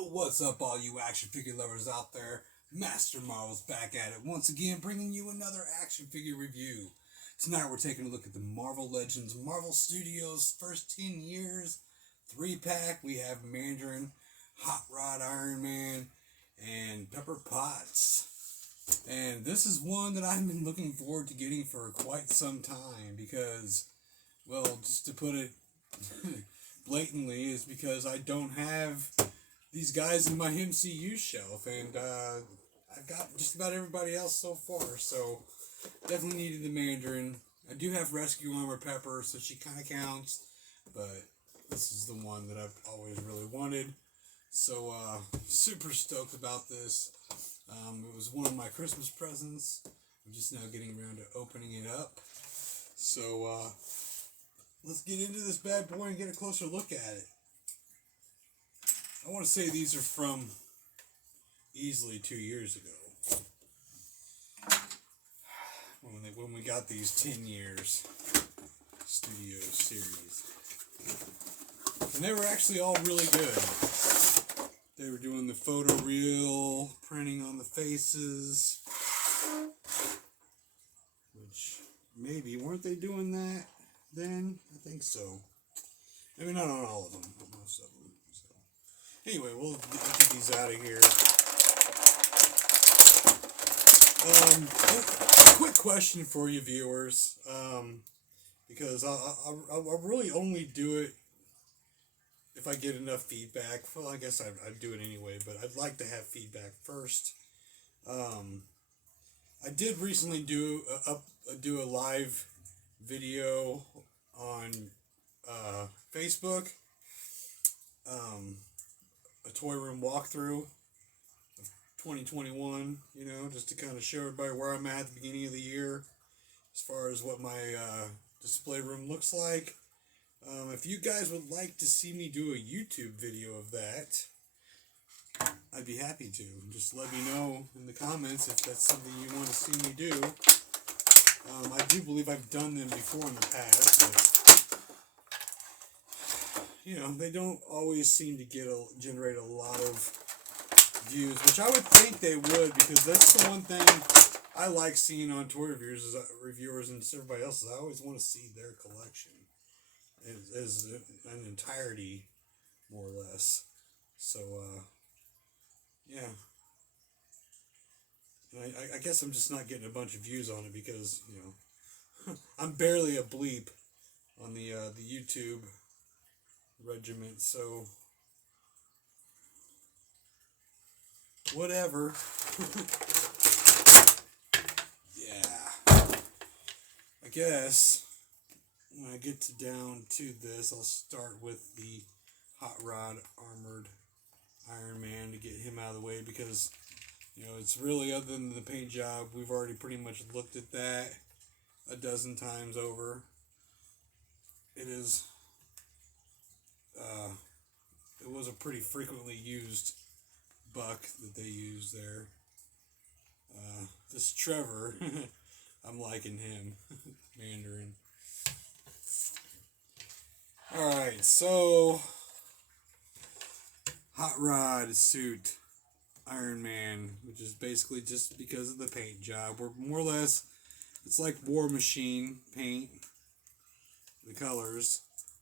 What's up, all you action figure lovers out there? MasterMarvel's back at it once again, bringing you another action figure review. Tonight we're taking a look at the Marvel Legends Marvel Studios first 10 years 3-pack. We have Mandarin, Hot Rod Iron Man, and Pepper Potts. And this is one that I've been looking forward to getting for quite some time because, well, just to put it blatantly, is because I don't have these guys in my MCU shelf, and I've got just about everybody else so far, so definitely needed the Mandarin. I do have Rescue Armor Pepper, so she kind of counts, but this is the one that I've always really wanted, so super stoked about this. It was one of my Christmas presents. I'm just now getting around to opening it up, so let's get into this bad boy and get a closer look at it. I want to say these are from easily 2 years ago, when we got these 10 years studio series, and they were actually all really good. They were doing the photoreal printing on the faces, which maybe weren't they doing that then? I think so. I mean, not on all of them, but most of them. Anyway, we'll get these out of here. Quick question for you viewers, because I'll really only do it if I get enough feedback. Well, I guess I'd do it anyway, but I'd like to have feedback first. I did recently do a live video on Facebook. A toy room walkthrough of 2021, just to kind of show everybody where I'm at the beginning of the year as far as what my display room looks like. If you guys would like to see me do a YouTube video of that, I'd be happy to. Just let me know in the comments if that's something you want to see me do. I do believe I've done them before in the past, but they don't always seem to generate a lot of views, which I would think they would, because that's the one thing I like seeing on toy reviewers and everybody else. Is I always want to see their collection as an entirety, more or less. So, yeah. And I guess I'm just not getting a bunch of views on it because, I'm barely a bleep on the YouTube regiment, so whatever. Yeah, I guess when I get down to this, I'll start with the Hot Rod Armored Iron Man to get him out of the way, because it's really, other than the paint job, we've already pretty much looked at that a dozen times over. It was a pretty frequently used buck that they used there. This Trevor, I'm liking him. Mandarin. Alright, so Hot Rod suit Iron Man, which is basically just because of the paint job. We're more or less, it's like War Machine paint, the colors,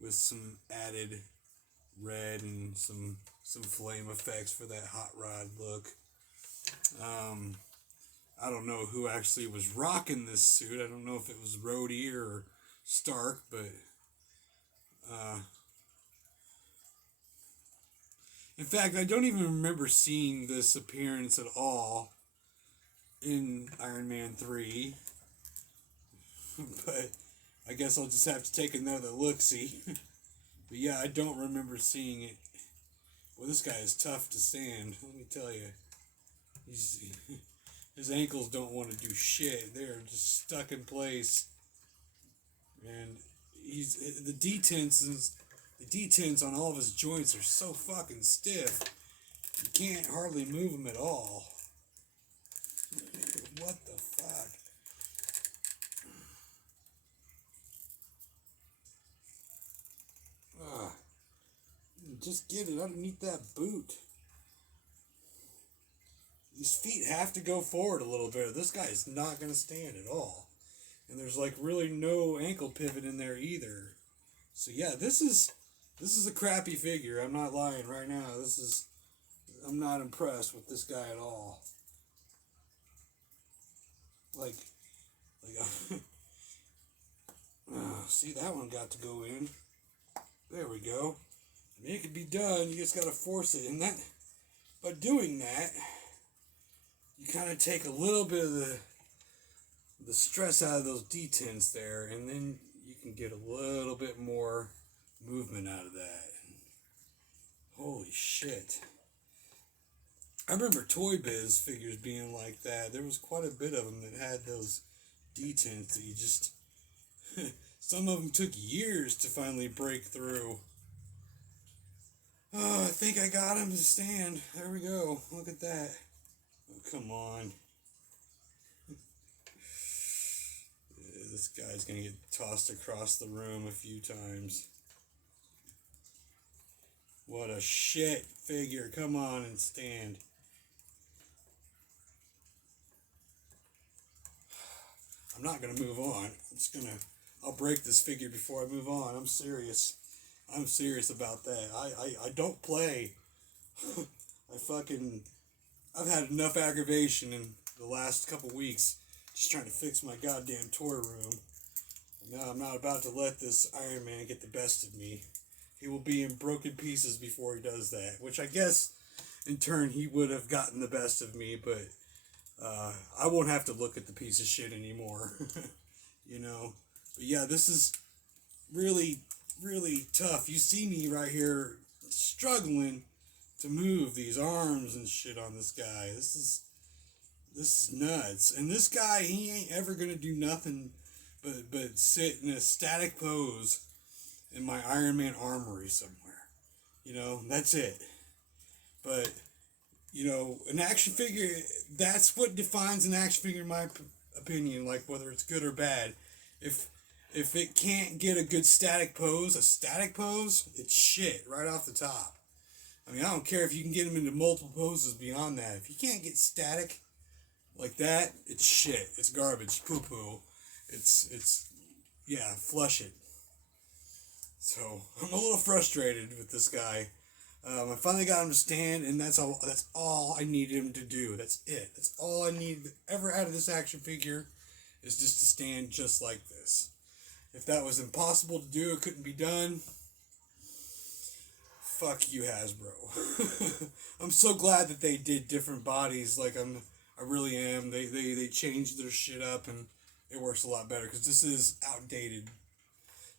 with some added red and some flame effects for that hot rod look. I don't know who actually was rocking this suit. I don't know if it was Rhodey or Stark, but in fact, I don't even remember seeing this appearance at all in Iron Man 3. But I guess I'll just have to take another look-see. But yeah, I don't remember seeing it. Well, this guy is tough to stand, let me tell you. His ankles don't want to do shit. They're just stuck in place. And the detents on all of his joints are so fucking stiff. You can't hardly move them at all. What the fuck? Just get it underneath that boot. these feet have to go forward a little bit. This guy is not going to stand at all. And there's like really no ankle pivot in there either. So yeah, this is a crappy figure. I'm not lying right now. I'm not impressed with this guy at all. Like see, that one got to go in. There we go. I mean, it could be done. You just got to force it. And that, by doing that, you kind of take a little bit of the stress out of those detents there, and then you can get a little bit more movement out of that. Holy shit. I remember Toy Biz figures being like that. There was quite a bit of them that had those detents that you just... some of them took years to finally break through. Oh, I think I got him to stand. There we go. Look at that. Oh, come on. This guy's going to get tossed across the room a few times. What a shit figure. Come on and stand. I'm not going to move on. I'll break this figure before I move on. I'm serious. I'm serious about that. I don't play. I've had enough aggravation in the last couple weeks just trying to fix my goddamn toy room. No, I'm not about to let this Iron Man get the best of me. He will be in broken pieces before he does that, which I guess in turn he would have gotten the best of me, but I won't have to look at the piece of shit anymore. You know? But yeah, this is really, really tough. You see me right here struggling to move these arms and shit on this guy. This is nuts. And this guy, he ain't ever gonna do nothing but sit in a static pose in my Iron Man armory somewhere. You know, that's it. But, you know, an action figure, that's what defines an action figure in my opinion, like whether it's good or bad. If it can't get a good static pose, it's shit right off the top. I mean, I don't care if you can get him into multiple poses beyond that. If you can't get static like that, it's shit. It's garbage. Poo-poo. Yeah, flush it. So, I'm a little frustrated with this guy. I finally got him to stand, and that's all I needed him to do. That's it. That's all I needed ever out of this action figure, is just to stand just like this. If that was impossible to do, it couldn't be done, fuck you, Hasbro. I'm so glad that they did different bodies. Like, I really am. They changed their shit up, and it works a lot better, because this is outdated.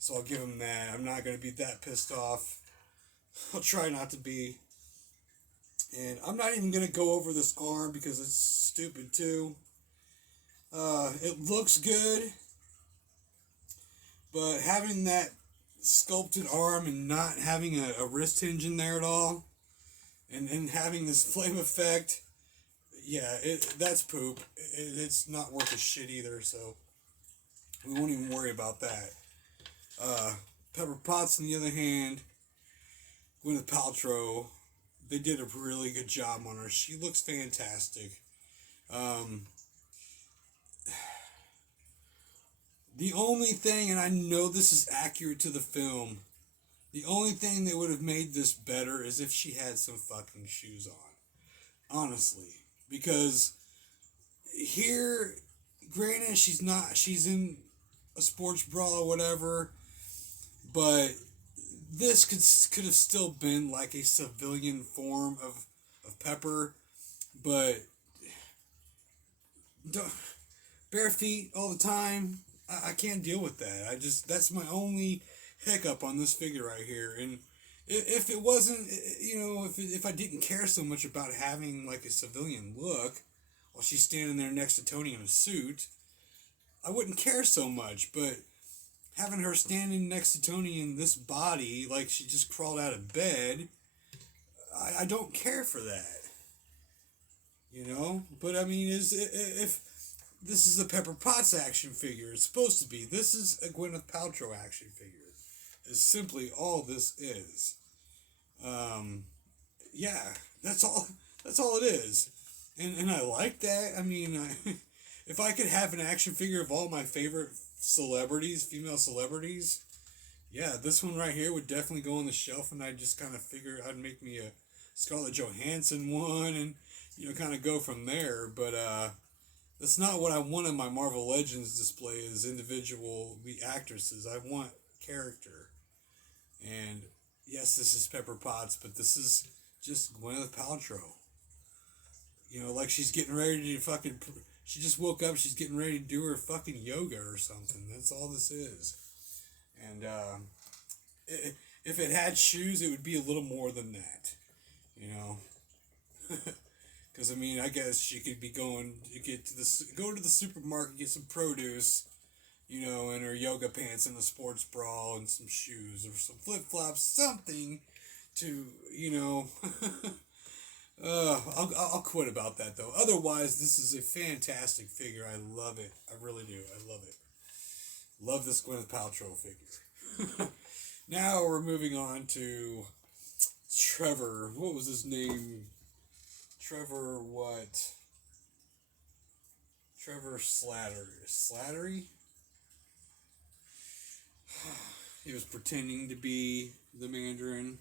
So I'll give them that. I'm not going to be that pissed off. I'll try not to be. And I'm not even going to go over this arm, because it's stupid, too. It looks good, but having that sculpted arm and not having a wrist hinge in there at all, and having this flame effect, yeah, that's poop. It's not worth a shit either, so we won't even worry about that. Pepper Potts, on the other hand, Gwyneth Paltrow, they did a really good job on her. She looks fantastic. The only thing, and I know this is accurate to the film, the only thing that would have made this better is if she had some fucking shoes on. Honestly. Because here, granted, she's in a sports bra or whatever, but this could have still been like a civilian form of Pepper, but bare feet all the time, I can't deal with that. That's my only hiccup on this figure right here. And if it wasn't, if I didn't care so much about having like a civilian look while she's standing there next to Tony in a suit, I wouldn't care so much. But having her standing next to Tony in this body, like she just crawled out of bed, I don't care for that. But I mean, if this is a Pepper Potts action figure, it's supposed to be. This is a Gwyneth Paltrow action figure. Is simply all this is. Yeah, that's all it is. and I like that. I mean, if I could have an action figure of all my favorite celebrities, female celebrities, yeah, this one right here would definitely go on the shelf, and I'd just kind of figure I'd make me a Scarlett Johansson one, and kind of go from there. But that's not what I want in my Marvel Legends display is individual the actresses. I want character. And yes, this is Pepper Potts, but this is just Gwyneth Paltrow. Like she's getting ready to fucking. She just woke up. She's getting ready to do her fucking yoga or something. That's all this is. And if it had shoes, it would be a little more than that. You know. Because I mean, I guess she could be going to go to the supermarket, get some produce, in her yoga pants and a sports bra and some shoes or some flip flops, something to I'll quit about that though. Otherwise, this is a fantastic figure. I love it. I really do. I love it. Love this Gwyneth Paltrow figure. Now we're moving on to Trevor. What was his name? Trevor what? Trevor Slattery? He was pretending to be the Mandarin.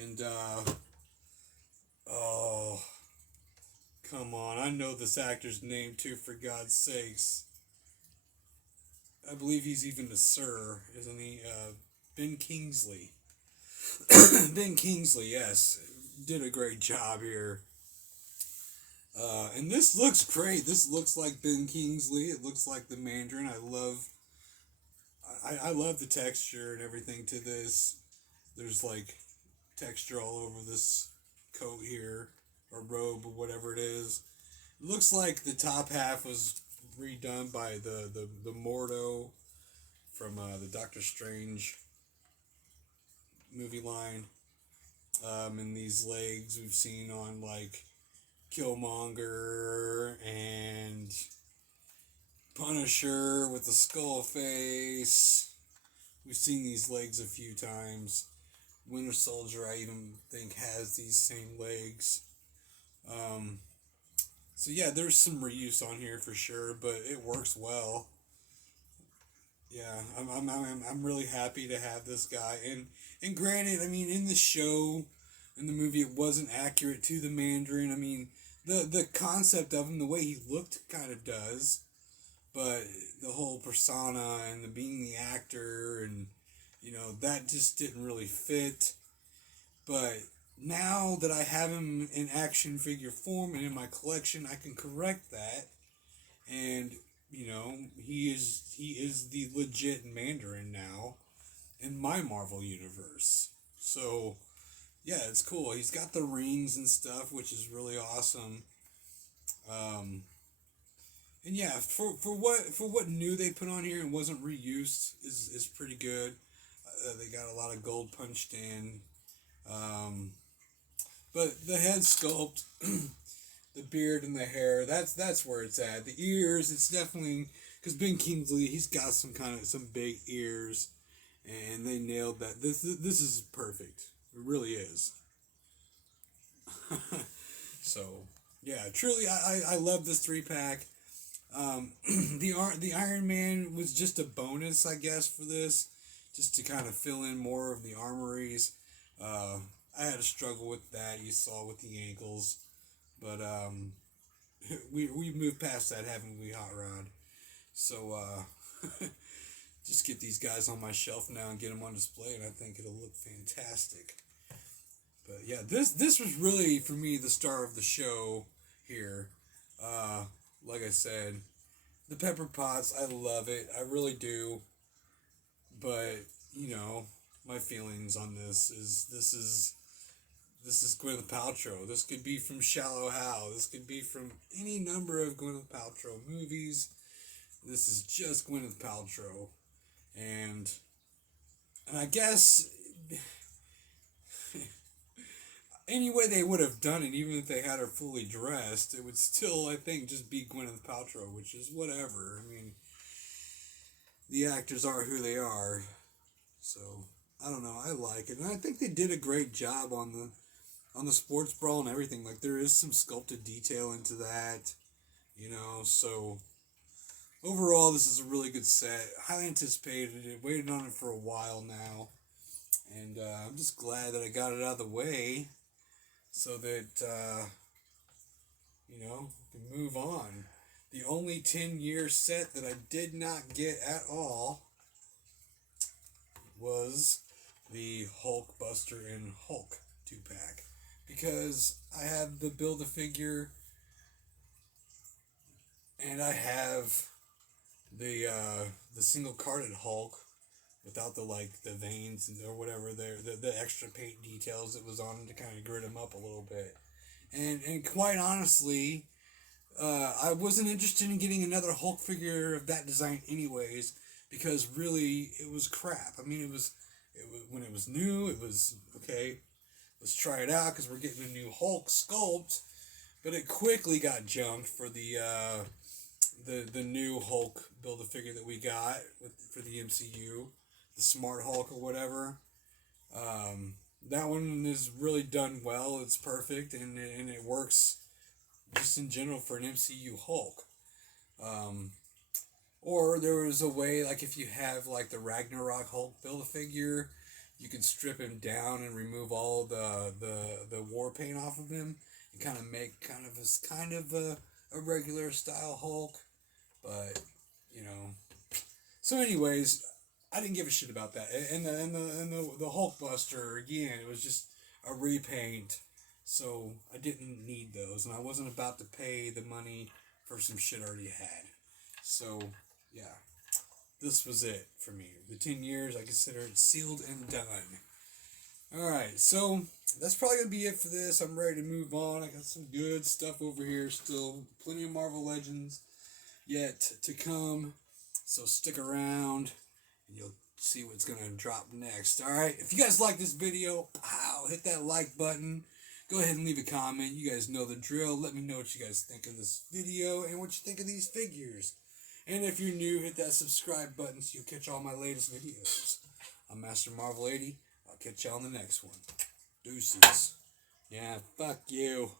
And, oh, come on. I know this actor's name too, for God's sakes. I believe he's even a sir, isn't he? Ben Kingsley. Ben Kingsley, yes. Did a great job here. And this looks great. This looks like Ben Kingsley. It looks like the Mandarin. I love the texture and everything to this. There's like texture all over this coat here, or robe, or whatever it is. It looks like the top half was redone by the Mordo from the Doctor Strange movie line. And these legs we've seen on like Killmonger and Punisher with the skull face. We've seen these legs a few times. Winter Soldier, I even think, has these same legs. So yeah, there's some reuse on here for sure, but it works well. Yeah, I'm really happy to have this guy. And granted, I mean, in the show, in the movie, it wasn't accurate to the Mandarin. I mean, the concept of him, the way he looked, kind of does, but the whole persona and the being the actor and that just didn't really fit. But now that I have him in action figure form and in my collection, I can correct that, and he is the legit Mandarin now in my Marvel universe. So yeah, it's cool. He's got the rings and stuff, which is really awesome. And yeah, for what new they put on here and wasn't reused is pretty good. They got a lot of gold punched in. But the head sculpt, the beard and the hair, that's where it's at. The ears, it's definitely, because Ben Kingsley, he's got some big ears, and they nailed that. This is perfect. It really is. So yeah, truly, I love this 3-pack. The Iron Man was just a bonus, I guess, for this, just to kind of fill in more of the armories. I had a struggle with that. You saw with the ankles, but we moved past that, haven't we, Hot Rod? So just get these guys on my shelf now and get them on display, and I think it'll look fantastic. But yeah, this was really, for me, the star of the show here. Like I said, the Pepper Potts, I love it. I really do. But, my feelings on this is Gwyneth Paltrow. This could be from Shallow Hal. This could be from any number of Gwyneth Paltrow movies. This is just Gwyneth Paltrow. And I guess any way they would have done it, even if they had her fully dressed, it would still, I think, just be Gwyneth Paltrow, which is whatever. I mean, the actors are who they are. So, I don't know. I like it. And I think they did a great job on on the sports brawl and everything. Like, there is some sculpted detail into that, so overall, this is a really good set. Highly anticipated it. Waited on it for a while now. And I'm just glad that I got it out of the way so that, we can move on. The only 10-year set that I did not get at all was the Hulk Buster and Hulk 2-pack. Because I have the Build-A-Figure and I have the single carded Hulk without the veins or whatever, the extra paint details that was on him to kind of grit him up a little bit. And quite honestly, I wasn't interested in getting another Hulk figure of that design anyways, because really it was crap. I mean, it was when it was new, it was okay. Let's try it out because we're getting a new Hulk sculpt, but it quickly got junked for the new Hulk Build-A-Figure that we got for the MCU, the Smart Hulk or whatever. That one is really done well. It's perfect, and it works just in general for an MCU Hulk. Or there was a way, like if you have like the Ragnarok Hulk Build-A-Figure, you can strip him down and remove all the war paint off of him and kind of make kind of a regular style Hulk. But so anyways, I didn't give a shit about that. And the Hulk Buster, again, it was just a repaint, so I didn't need those, and I wasn't about to pay the money for some shit I already had. So yeah, this was it for me. The 10 years, I consider it sealed and done. Alright, so that's probably going to be it for this. I'm ready to move on. I got some good stuff over here still. Plenty of Marvel Legends yet to come. So stick around and you'll see what's going to drop next. Alright, if you guys like this video, hit that like button. Go ahead and leave a comment. You guys know the drill. Let me know what you guys think of this video and what you think of these figures. And if you're new, hit that subscribe button so you'll catch all my latest videos. I'm MasterMarvel 80. I'll catch y'all on the next one. Deuces. Yeah, fuck you.